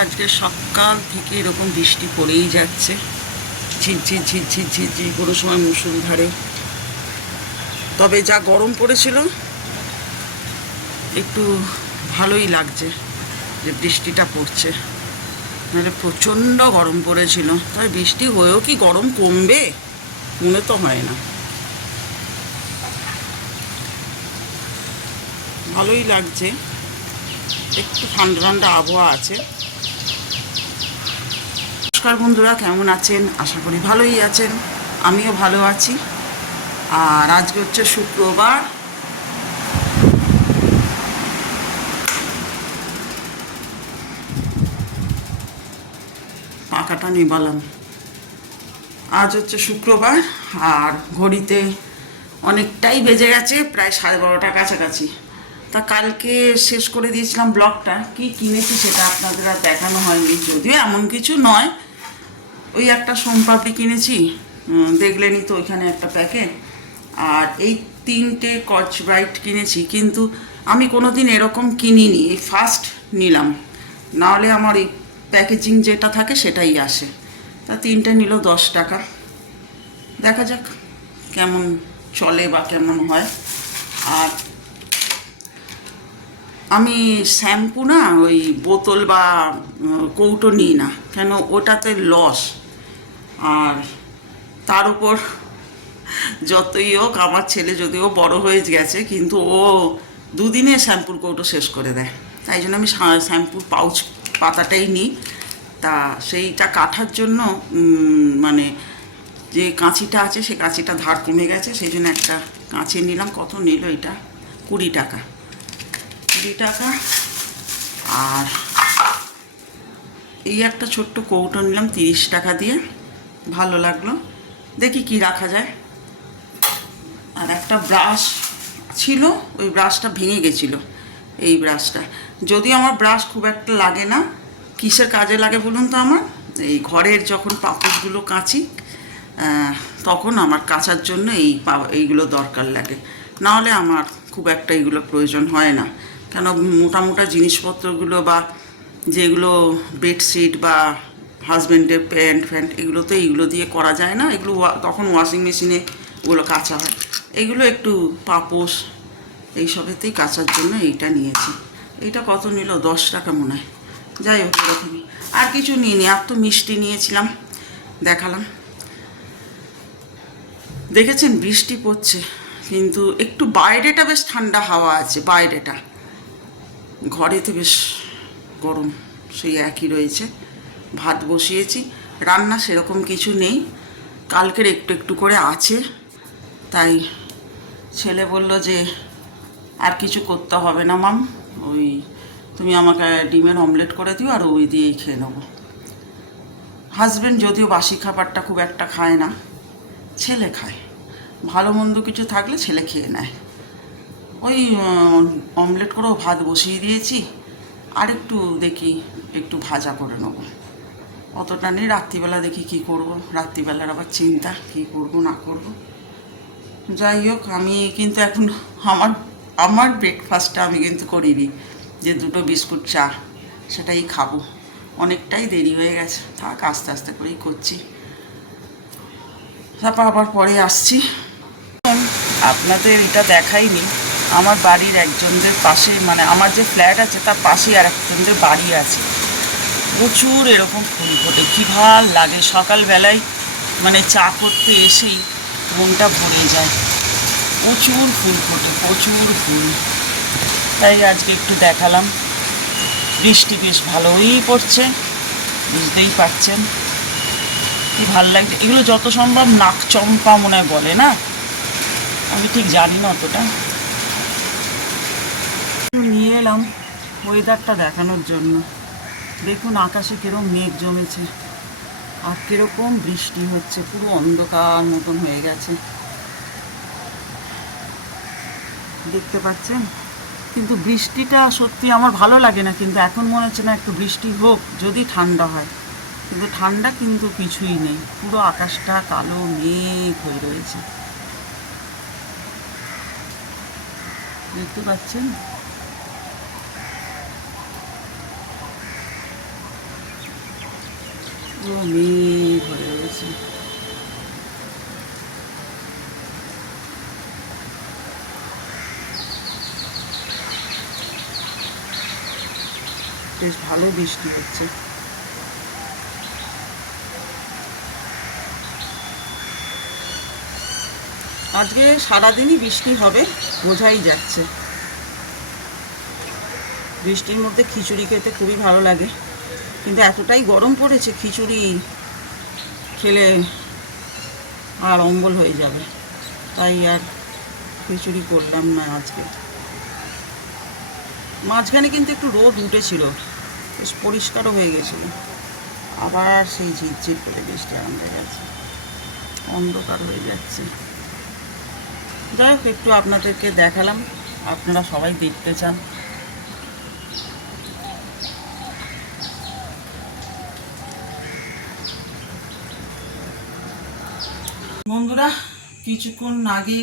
আজকে সকাল থেকে এরকম বৃষ্টি পড়েই যাচ্ছে। ঝিরঝির ঝিরঝির ঝিরঝির কোনো সময় মুসুলধারে তবে যা গরম পড়েছিল, একটু ভালোই লাগছে যে বৃষ্টিটা পড়ছে। নাহলে প্রচণ্ড গরম পড়েছিল। তাই বৃষ্টি হয়েও কি গরম কমবে? মনে তো হয় না। ভালোই লাগছে। একটু ঠান্ডা ঠান্ডা আবহাওয়া আছে। নমস্কার বন্ধুরা, কেমন আছেন? আশা করি ভালোই আছেন। আমিও ভালো আছি। আর আজকে হচ্ছে শুক্রবার। পাখাটা নেবালাম। আজ হচ্ছে শুক্রবার, আর ঘড়িতে অনেকটাই বেজে গেছে, প্রায় সাড়ে বারোটার কাছাকাছি। তা কালকে শেষ করে দিয়েছিলাম ব্লগটা। কি কিনেছি সেটা আপনাদের আর দেখানো হয়নি, যদিও এমন কিছু নয়। ওই একটা সোমপাপড়ি কিনেছি। দেখলেনই তো ওইখানে একটা প্যাকেট। আর এই তিনটে কচ ব্রাইট কিনেছি, কিন্তু আমি কোনো দিন এরকম কিনিনি। এই ফার্স্ট নিলাম। নাহলে আমার এই প্যাকেজিং যেটা থাকে সেটাই আসে। তা তিনটে নিল দশ টাকা। দেখা যাক কেমন চলে বা কেমন হয়। আর আমি শ্যাম্পু না, ওই বোতল বা কৌটো নিই না। কেন ওটাতে লস আর তার উপর যতই হোক, আমার ছেলে যদিও বড় হয়ে গেছে, কিন্তু ও দুদিনে শ্যাম্পুর কৌটো শেষ করে দেয়। তাই জন্য আমি শ্যাম্পুর পাউচ পাতাটাই নিই। তা সেইটা কাটার জন্য মানে যে কাঁচিটা আছে, সে কাঁচিটা ধার কমে গেছে, সেই জন্য একটা কাঁচি নিলাম। কত নিল এটা? কুড়ি টাকা। কুড়ি টাকা। আর এই একটা ছোট্ট কৌটো নিলাম, তিরিশ টাকা দিয়ে। ভালো লাগল। দেখি কি রাখা যায়। আর একটা ব্রাশ ছিল, ওই ব্রাশটা ভেঙে গেছিল, এই ব্রাশটা যদিও আমার ব্রাশ খুব একটা লাগে না, কিসের কাজে লাগে বলুন তো আমার? এই ঘরের যখন পাপড়গুলো কাঁচি তখন আমার কাচার জন্য এই এইগুলো দরকার লাগে। নাহলে আমার খুব একটা এইগুলো প্রয়োজন হয় না। কেন মোটা মোটা জিনিসপত্রগুলো বা যেগুলো বেডশিট বা হাজব্যান্ডের প্যান্ট ফ্যান্ট এগুলো তো এইগুলো দিয়ে করা যায় না, এগুলো তখন ওয়াশিং মেশিনে ওগুলো কাচা হয়। এগুলো একটু পাপোশ এইসবেতেই কাচার জন্য এইটা নিয়েছি। এইটা কত নিল? দশ টাকা মনে হয়। যাই হোক এরকমই আর কিছু নিইনি, আর তো মিষ্টি নিয়েছিলাম, দেখালাম। দেখেছেন? বৃষ্টি পড়ছে, কিন্তু একটু বাইরেটা বেশ ঠান্ডা হাওয়া আছে, বাইরেটা। ঘরেতে বেশ গরম, সেই একই রয়েছে। ভাত বসিয়েছি। রান্না সেরকম কিছু নেই। কালকের একটু একটু করে আছে। তাই ছেলে বলল যে আর কিছু করতে হবে না মাম। ওই তুমি আমাকে ডিমের অমলেট করে দিও আর ওই দিয়েই খেয়ে নেব। হাজব্যান্ড যদিও বাসি খাবারটা খুব একটা খায় না, ছেলে খায়। ভালো মন্দ কিছু থাকলে ছেলে খেয়ে নেয়। ওই অমলেট করেও ভাত বসিয়ে দিয়েছি। আর একটু দেখি, একটু ভাজা করে নেব। অতটা নেই, রাত্রিবেলা দেখি কি করব। রাত্রিবেলার আবার চিন্তা, কি করব, না করব। যাই হোক, আমি কিন্তু এখন আমার আমার ব্রেকফাস্টটা আমি কিন্তু করিনি, যে দুটো বিস্কুট, চা, সেটাই খাব। অনেকটাই দেরি হয়ে গেছে, থাক, আস্তে আস্তে করেই করছি। তারপর আবার পরে আসছি। আপনাদের এটা দেখাইনি, আমার বাড়ির একজনদের পাশে মানে আমার যে ফ্ল্যাট আছে, তার পাশেই আর একজনদের বাড়ি আছে। প্রচুর এরকম ফুল ফোটে। কী ভালো লাগে সকালবেলায় মানে চা করতে এসেই মনটা ভরে যায়। প্রচুর ফুল ফোটে, প্রচুর ফুল। তাই আজকে একটু দেখালাম। বৃষ্টি বেশ ভালোই পড়ছে, বুঝতেই পারছেন। কি ভালো লাগছে। এগুলো যত সম্ভব নাক চম্পা মনে বলে, না? আমি ঠিক জানি না অতটা। নিয়ে এলাম ওয়েদারটা দেখানোর জন্য। দেখুন আকাশে কীরকম মেঘ জমেছে আর কীরকম বৃষ্টি হচ্ছে, পুরো অন্ধকার মতন হয়ে গেছে। দেখতে পাচ্ছেন? কিন্তু বৃষ্টিটা সত্যি আমার ভালো লাগে না, কিন্তু এখন মনে হচ্ছে না একটু বৃষ্টি হোক, যদি ঠান্ডা হয়। কিন্তু ঠান্ডা কিন্তু কিছুই নেই, পুরো আকাশটা কালো মেঘ হয়ে রয়েছে। দেখতে পাচ্ছেন? বেশ ভালো বৃষ্টি হচ্ছে। আজকে সারাদিনই বৃষ্টি হবে, বোঝাই যাচ্ছে। বৃষ্টির মধ্যে খিচুড়ি খেতে খুবই ভালো লাগে। কিন্তু এতটাই গরম পড়েছে, খিচুড়ি খেলে আর অম্বল হয়ে যাবে। তাই আর খিচুড়ি করলাম না আজকে। মাঝখানে কিন্তু একটু রোদ উঠেছিল, বেশ পরিষ্কারও হয়ে গেছিল। আবার সেই ঝিরঝির করে বৃষ্টি হয়ে গেছে। অন্ধকার হয়ে যাচ্ছে। যাই হোক, একটু আপনাদেরকে দেখালাম। আপনারা সবাই দেখতে চান। বন্ধুরা, কিছুক্ষণ আগে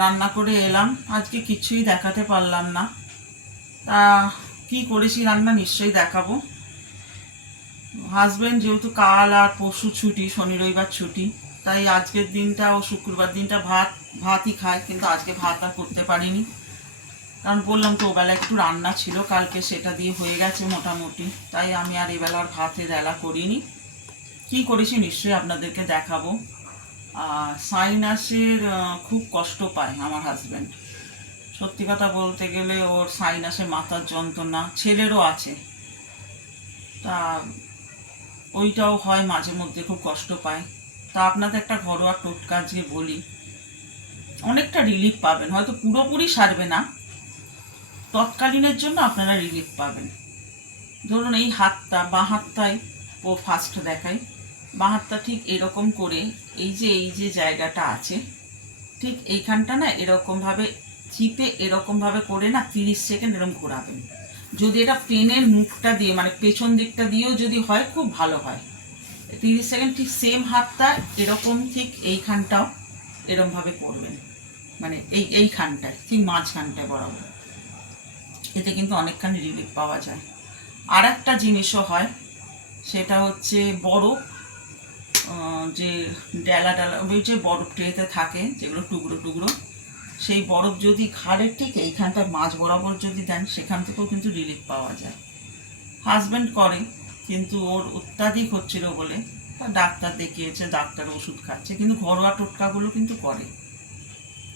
রান্না করে এলাম। আজকে কিছুই দেখাতে পারলাম না। তা কি করেছি রান্না নিশ্চয়ই দেখাবো। হাজবেন্ড যেহেতু কাল আর পরশু ছুটি, শনি, রবিবার ছুটি, তাই আজকের দিনটা ও শুক্রবার দিনটা ভাত, ভাতই খায়, কিন্তু আজকে ভাত আর করতে পারিনি। কারণ বললাম তো, ওবেলা একটু রান্না ছিল, কালকে সেটা দিয়ে হয়ে গেছে মোটামুটি, তাই আমি আর এবেলা আর ভাতের এলা করিনি। কি করেছি নিশ্চয়ই আপনাদেরকে দেখাবো। সাইনাসের খুব কষ্ট পায় আমার হাজব্যান্ড সত্যি কথা বলতে গেলে ওর সাইনাসে মাথার যন্ত্রণা, ছেলেরও আছে। তা ওইটাও হয় মাঝে মধ্যে খুব কষ্ট পায়। তা আপনাদের একটা ঘরোয়া টোটকা যে বলি, অনেকটা রিলিফ পাবেন। হয়তো পুরোপুরি সারবে না, তৎকালীনের জন্য আপনারা রিলিফ পাবেন। ধরুন এই হাতটা, বাঁ হাতটাই ও ফার্স্ট দেখায়। বাঁ হাতটা ঠিক এরকম করে এই যে এই যে জায়গাটা আছে, ঠিক এইখানটা না এরকমভাবে চিপে এরকমভাবে করে না তিরিশ সেকেন্ড এরকম ঘোরাবেন। যদি এটা পেনের মুখটা দিয়ে মানে পেছন দিকটা দিয়েও যদি হয়, খুব ভালো হয়। তিরিশ সেকেন্ড ঠিক সেম হাতটা এরকম ঠিক এইখানটাও এরকমভাবে করবেন। মানে এই, এইখানটায়, ঠিক মাঝখানটায় বরাবর। এতে কিন্তু অনেকখানি রিলিফ পাওয়া যায়। আর একটা জিনিসও হয়, সেটা হচ্ছে বরফ। যে ডেলা ডালা, ওই যে বরফ ট্রেতে থাকে, যেগুলো টুকরো টুকরো, সেই বরফ যদি ঘাড়ের ঠিক এইখানটা মাঝ বরাবর যদি দেন, সেখান থেকেও কিন্তু রিলিফ পাওয়া যায়। হাজব্যান্ড করে, কিন্তু ওর অত্যাধিক হচ্ছিল বলে ডাক্তার দেখিয়েছে, ডাক্তার ওষুধ খাচ্ছে, কিন্তু ঘরোয়া টোটকাগুলো কিন্তু করে।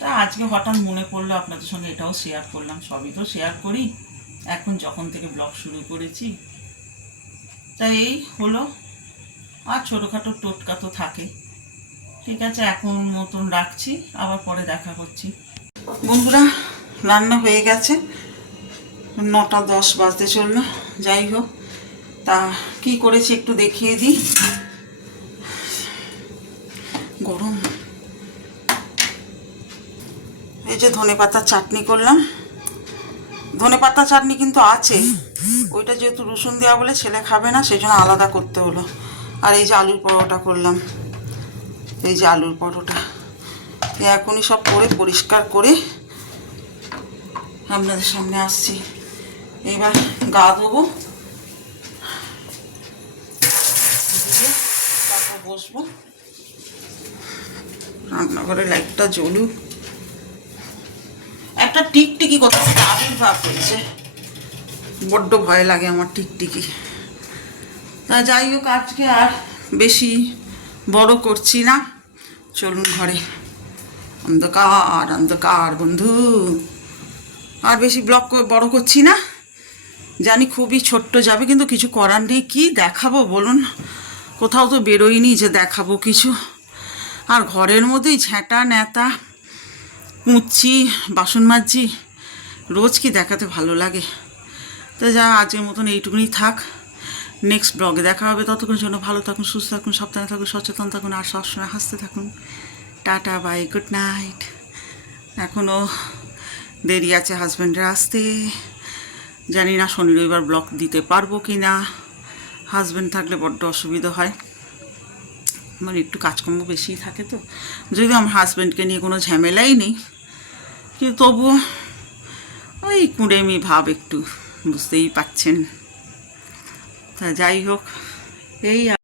তা আজকে হঠাৎ মনে পড়ল, আপনাদের সঙ্গে এটাও শেয়ার করলাম, সবই তো শেয়ার করি। এখন যখন থেকে ব্লগ শুরু করেছি। তা এই হলো আর ছোটোখাটো টোটকা তো থাকে। ঠিক আছে, এখন মতন রাখছি, আবার পরে দেখা করছি। বন্ধুরা, রান্না হয়ে গেছে। নটা দশ বাজতে চলল, যাই হোক। তা কি করেছি একটু দেখিয়ে দিই। গরম। এই যে ধনে পাতার চাটনি করলাম। ধনে পাতা চাটনি কিন্তু আছে। ওইটা যেহেতু রসুন দেওয়া বলে ছেলে খাবে না, সেই জন্য আলাদা করতে হলো। আর এই যে আলুর পরোটা করলাম। এই যে আলুর পরোটা। এখনই সব করে পরিষ্কার করে আপনাদের সামনে আসছি। এবার গা দিয়ে তারপর বসবো। রান্নাঘরে লাইটটা জ্বলুক। একটা টিকটিকি কোথাও আবির্ভাব হয়েছে বড্ড ভয় লাগে আমার টিকটিকি। তা যাই হোক, আজকে আর বেশি বড় করছি না। চলুন ঘরে। অন্ধকার অন্ধকার বন্ধু। আর বেশি ব্লগ বড় করছি না। জানি খুবই ছোট্ট যাবে, কিন্তু কিছু করার নেই। কী দেখাবো বলুন? কোথাও তো বেরোইনি যে দেখাবো কিছু। আর ঘরের মধ্যেই ঝ্যাঁটা, ন্যাতা, মুচ্ছি, বাসন মাজছি। রোজ কি দেখাতে ভালো লাগে? তা যা, আজকের মতন এইটুকুনি থাক। নেক্সট ব্লগে দেখা হবে। ততক্ষণের জন্য ভালো থাকুন, সুস্থ থাকুন, সাবধানে থাকুন, সচেতন থাকুন, আর সবসময় হাসতে থাকুন। টাটা বাই গুড নাইট এখনও দেরি আছে হাজব্যান্ডের আসতে। জানি না শনি রবিবার ব্লগ দিতে পারব কি না হাজব্যান্ড থাকলে বড্ড অসুবিধা হয়। আমার একটু কাজকর্ম বেশি থাকে তো। যদি আমার হাজব্যান্ডকে নিয়ে কোনো ঝামেলাই নেই। কিন্তু তবুও ওই কুঁড়েমি ভাব একটু বুঝতেই পাচ্ছেন। তা যাই হোক এই